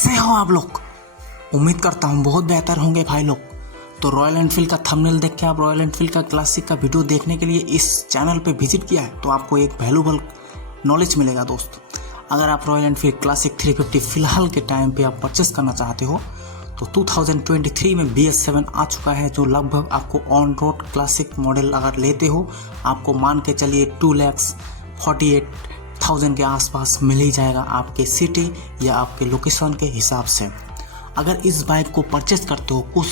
कैसे हो आप लोग? उम्मीद करता हूँ बहुत बेहतर होंगे भाई लोग। तो रॉयल एनफील्ड का थंबनेल देख के आप रॉयल एनफील्ड का क्लासिक का वीडियो देखने के लिए इस चैनल पे विजिट किया है, तो आपको एक वैल्यूबल नॉलेज मिलेगा दोस्त। अगर आप रॉयल एनफील्ड क्लासिक 350 फिलहाल के टाइम पे आप परचेस करना चाहते हो तो 2023 में BS7 आ चुका है, जो लगभग आपको ऑन रोड क्लासिक मॉडल अगर लेते हो आपको मान के चलिए 2,48,000 के आसपास मिल ही जाएगा आपके सिटी या आपके लोकेशन के हिसाब से। अगर इस बाइक को परचेस करते हो कुछ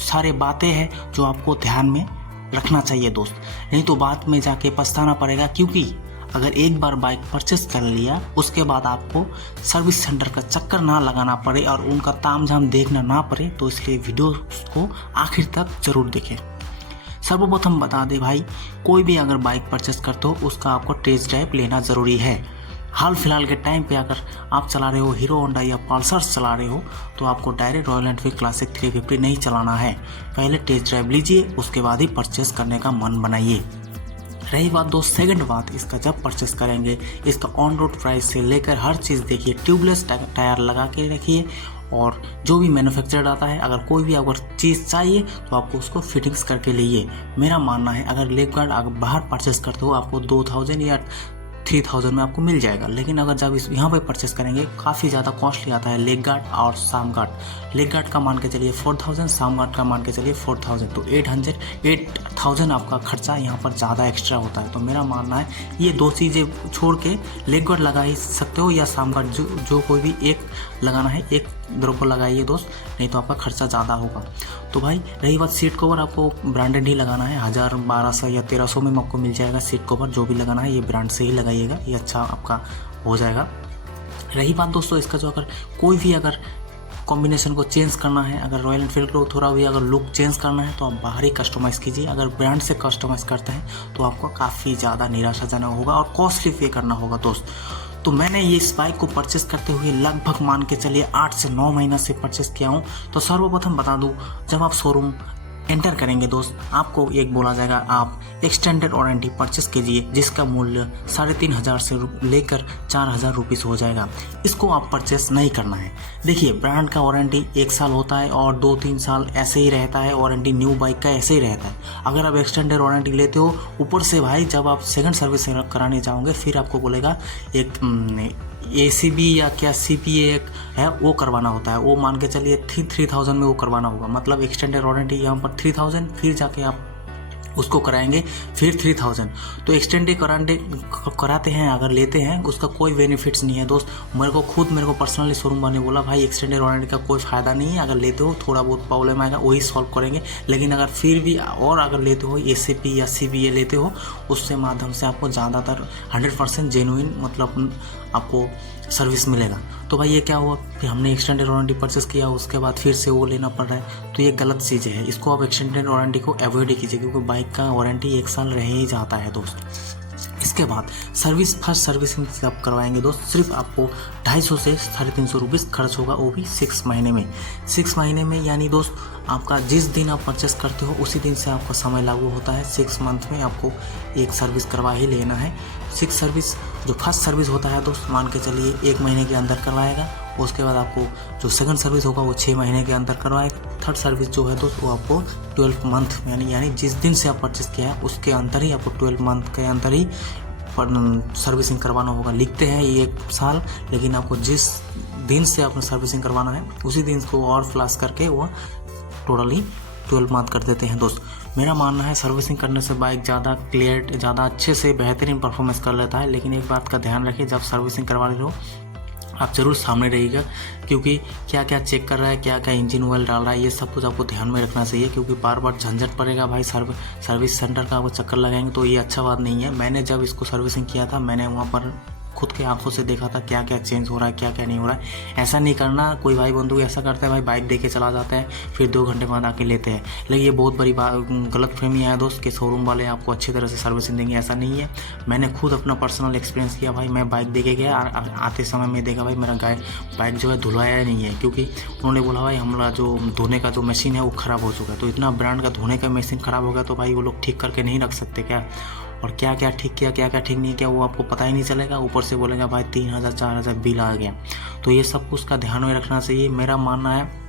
सारे बातें हैं जो आपको ध्यान में रखना चाहिए दोस्त, नहीं तो बाद में जाके पछताना पड़ेगा। क्योंकि अगर एक बार बाइक परचेस कर लिया उसके बाद आपको सर्विस सेंटर का चक्कर ना लगाना पड़े और उनका तामझाम देखना ना पड़े, तो इसलिए वीडियो को आखिर तक जरूर देखें। सर्वप्रथम बता दे भाई, कोई भी अगर बाइक परचेस करते हो उसका आपको टेस्ट ड्राइव लेना ज़रूरी है। हाल फिलहाल के टाइम पे अगर आप चला रहे हो हीरो होंडा या पल्सर चला रहे हो तो आपको डायरेक्ट रॉयल एनफील्ड क्लासिक 350 नहीं चलाना है। पहले टेस्ट ड्राइव लीजिए, उसके बाद ही परचेस करने का मन बनाइए। रही बात दोस्त सेकंड बात, इसका जब परचेस करेंगे इसका ऑन रोड प्राइस से लेकर हर चीज़ देखिए, ट्यूबलेस टायर लगा के रखिए और जो भी मैन्युफैक्चरर आता है अगर कोई भी अगर चीज़ चाहिए तो आपको उसको फिटिंग्स करके लिए। मेरा मानना है अगर लेग गार्ड अगर बाहर परचेस करते हो आपको 2,000 या 3,000 में आपको मिल जाएगा, लेकिन अगर जब इस यहाँ पे परचेस करेंगे काफ़ी ज़्यादा कॉस्टली आता है लेग गार्ड और साम गार्ड। लेग गार्ड का मान के चलिए 4,000, साम गार्ड का मान के चलिए 4,000, तो 8,000 आपका खर्चा यहाँ पर ज़्यादा एक्स्ट्रा होता है। तो मेरा मानना है ये दो चीज़ें छोड़ के लेग गार्ड लगा ही सकते हो या साम गार्ड, जो कोई भी एक लगाना है एक बराबर लगाइए दोस्त, नहीं तो आपका खर्चा ज़्यादा होगा। तो भाई रही बात सीट कवर, आपको ब्रांडेड ही लगाना है। 1,000, 1,200 या 1,300 में आपको मिल जाएगा सीट कवर। जो भी लगाना है ये ब्रांड से ही लगाइएगा, ये अच्छा आपका हो जाएगा। रही बात दोस्तों इसका जो अगर कोई भी अगर कॉम्बिनेशन को चेंज करना है, अगर रॉयल एनफील्ड को थोड़ा भी अगर लुक चेंज करना है तो आप बाहर ही कस्टमाइज़ कीजिए। अगर ब्रांड से कस्टमाइज़ करते हैं तो आपको काफ़ी ज़्यादा निराशाजनक होगा और कॉस्टली पे करना होगा दोस्त। तो मैंने ये इस बाइक को परचेस करते हुए लगभग मान के चलिए 8 से 9 महीना से परचेस किया हूँ। तो सर्वप्रथम बता दूँ, जब आप शोरूम एंटर करेंगे दोस्त आपको एक बोला जाएगा आप एक्सटेंडेड वारंटी परचेस कीजिए, जिसका मूल्य 3,500 से लेकर 4,000 रुपीज़ हो जाएगा। इसको आप परचेस नहीं करना है। देखिए ब्रांड का वारंटी 1 साल होता है और 2-3 साल ऐसे ही रहता है, वारंटी न्यू बाइक का ऐसे ही रहता है। अगर आप एक्सटेंडेड वारंटी लेते हो ऊपर से भाई जब आप सेकंड सर्विस कराने जाओगे फिर आपको बोलेगा एक ACB या क्या CPA एक है वो करवाना होता है, वो मान के चलिए 3,000 में वो करवाना होगा। मतलब एक्सटेंडेड वारंटी यहाँ पर 3,000, फिर जाके आप उसको कराएंगे फिर 3,000। तो एक्सटेंडेड वारंटी कराते हैं अगर लेते हैं उसका कोई बेनिफिट्स नहीं है दोस्त। मेरे को पर्सनली शोरूम वाले ने बोला भाई एक्सटेंडेड वारंटी का कोई फ़ायदा नहीं है, अगर लेते हो थोड़ा बहुत प्रॉब्लम आएगा वही सॉल्व करेंगे, लेकिन अगर फिर भी और अगर लेते हो ACP या CBA लेते हो उससे माध्यम से आपको ज़्यादातर 100% जेन्युइन मतलब आपको सर्विस मिलेगा। तो भाई ये क्या हुआ, फिर हमने एक्सटेंडेड वारंटी परचेस किया उसके बाद फिर से वो लेना पड़ रहा है, तो ये गलत चीज़ें है। इसको आप एक्सटेंडेड वारंटी को अवॉइड कीजिए क्योंकि बाइक का वारंटी 1 साल रह ही जाता है दोस्त। इसके बाद फर्स्ट सर्विसिंग जब करवाएंगे दोस्त सिर्फ आपको 250 से 350 रुपीज़ खर्च होगा, वो भी 6 महीने में। 6 महीने में यानी दोस्त आपका जिस दिन आप परचेस करते हो उसी दिन से आपका समय लागू होता है। 6 मंथ में आपको एक सर्विस करवा ही लेना है। 6 सर्विस जो फर्स्ट सर्विस होता है दोस्त मान के चलिए 1 महीने के अंदर करवाएगा, उसके बाद आपको जो सेकंड सर्विस होगा वो 6 महीने के अंदर करवाएगा। थर्ड सर्विस जो है दोस्त वो आपको 12 मंथ में यानी जिस दिन से आप परचेस किया है उसके अंदर ही आपको 12 मंथ के अंदर ही सर्विसिंग करवाना होगा। लिखते हैं ये 1 साल, लेकिन आपको जिस दिन से आपने सर्विसिंग करवाना है उसी दिन को और प्लस करके वो टोटली 12 मंथ कर देते हैं दोस्त। मेरा मानना है सर्विसिंग करने से बाइक ज़्यादा क्लियर ज़्यादा अच्छे से बेहतरीन परफॉर्मेंस कर लेता है, लेकिन एक बात का ध्यान रखिए जब सर्विसिंग करवा रहे हो आप ज़रूर सामने रहिएगा, क्योंकि क्या क्या चेक कर रहा है, क्या क्या इंजन ऑयल डाल रहा है, ये सब कुछ आपको ध्यान में रखना चाहिए। क्योंकि बार बार झंझट पड़ेगा भाई, सर्विस सेंटर का आपको चक्कर लगाएंगे तो ये अच्छा बात नहीं है। मैंने जब इसको सर्विसिंग किया था मैंने वहाँ पर खुद के आंखों से देखा था क्या क्या चेंज हो रहा है क्या क्या नहीं हो रहा है। ऐसा नहीं करना, कोई भाई बंधु ऐसा करता है भाई बाइक दे के चला जाता है फिर 2 घंटे बाद आके लेते हैं, लेकिन ये बहुत बड़ी गलत फहमी है दोस्त कि शोरूम वाले आपको अच्छी तरह से सर्विसिंग देंगे, ऐसा नहीं है। मैंने खुद अपना पर्सनल एक्सपीरियंस किया भाई, मैं बाइक दे के गया आते समय में देखा भाई मेरा बाइक जो है धुलाया नहीं है, क्योंकि उन्होंने बोला भाई हमारा जो धोने का जो मशीन है वो ख़राब हो चुका है। तो इतना ब्रांड का धोने का मशीन ख़राब हो गया तो भाई वो लोग ठीक करके नहीं रख सकते क्या? और क्या क्या ठीक किया क्या क्या ठीक नहीं किया वो आपको पता ही नहीं चलेगा। ऊपर से बोलेगा भाई 3,000 4,000 बिल आ गया। तो ये सब कुछ का ध्यान में रखना चाहिए। मेरा मानना है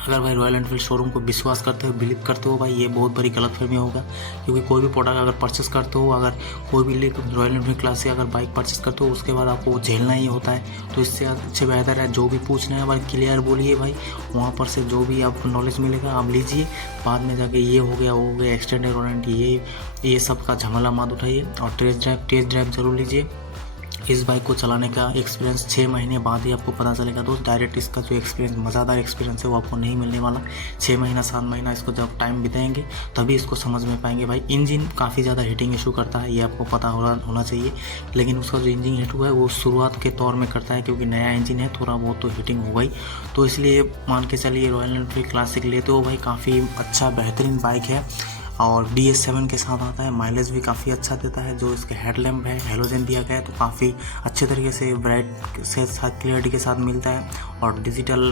अगर भाई रॉयल एनफील्ड शोरूम को विश्वास करते हो, बिलीव करते हो भाई, ये बहुत बड़ी गलतफहमी होगा। क्योंकि कोई भी प्रोडक्ट अगर परचेस करते हो, अगर कोई भी रॉयल एनफील्ड क्लास से अगर बाइक परचेस करते हो, उसके बाद आपको झेलना ही होता है। तो इससे अच्छे बेहतर है जो भी पूछना है भाई क्लियर बोलिए भाई, वहाँ पर से जो भी आपको नॉलेज मिलेगा आप लीजिए। बाद में जाके ये हो गया वो हो गया एक्सटेंडेड वारंटी ये सब का झमेला मत उठाइए। और टेस्ट ड्राइव जरूर लीजिए। इस बाइक को चलाने का एक्सपीरियंस 6 महीने बाद ही आपको पता चलेगा दोस्त। डायरेक्ट इसका जो एक्सपीरियंस मज़ेदार एक्सपीरियंस है वो आपको नहीं मिलने वाला। 6 महीना 7 महीना इसको जब टाइम बिताएंगे तभी इसको समझ में पाएंगे भाई। इंजन काफ़ी ज़्यादा हीटिंग इशू करता है, ये आपको पता होना चाहिए। लेकिन उसका जो इंजन हीट हुआ है वो शुरुआत के तौर में करता है, क्योंकि नया इंजन है, थोड़ा बहुत तो हीटिंग हो गई। तो इसलिए मान के चलिए रॉयल एनफील्ड क्लासिक लेते हो भाई, काफ़ी अच्छा बेहतरीन बाइक है। और DS7 के साथ आता है, माइलेज भी काफ़ी अच्छा देता है। जो इसके हेडलैम्प है हेलोजन दिया गया है, तो काफ़ी अच्छे तरीके से ब्राइट से साथ क्लियरिटी के साथ मिलता है। और डिजिटल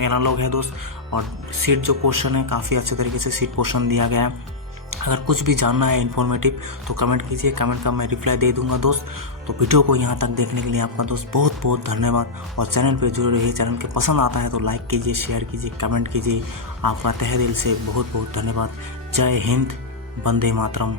एनालॉग है दोस्त। और सीट जो पोर्शन है काफ़ी अच्छे तरीके से सीट पोर्शन दिया गया है। अगर कुछ भी जानना है इन्फॉर्मेटिव तो कमेंट कीजिए, कमेंट का मैं रिप्लाई दे दूंगा दोस्त। तो वीडियो को यहाँ तक देखने के लिए आपका दोस्त बहुत बहुत धन्यवाद। और चैनल पे जुड़े रहिए, चैनल के पसंद आता है तो लाइक कीजिए, शेयर कीजिए, कमेंट कीजिए। आपका तहे दिल से बहुत बहुत धन्यवाद। जय हिंद, वंदे मातरम।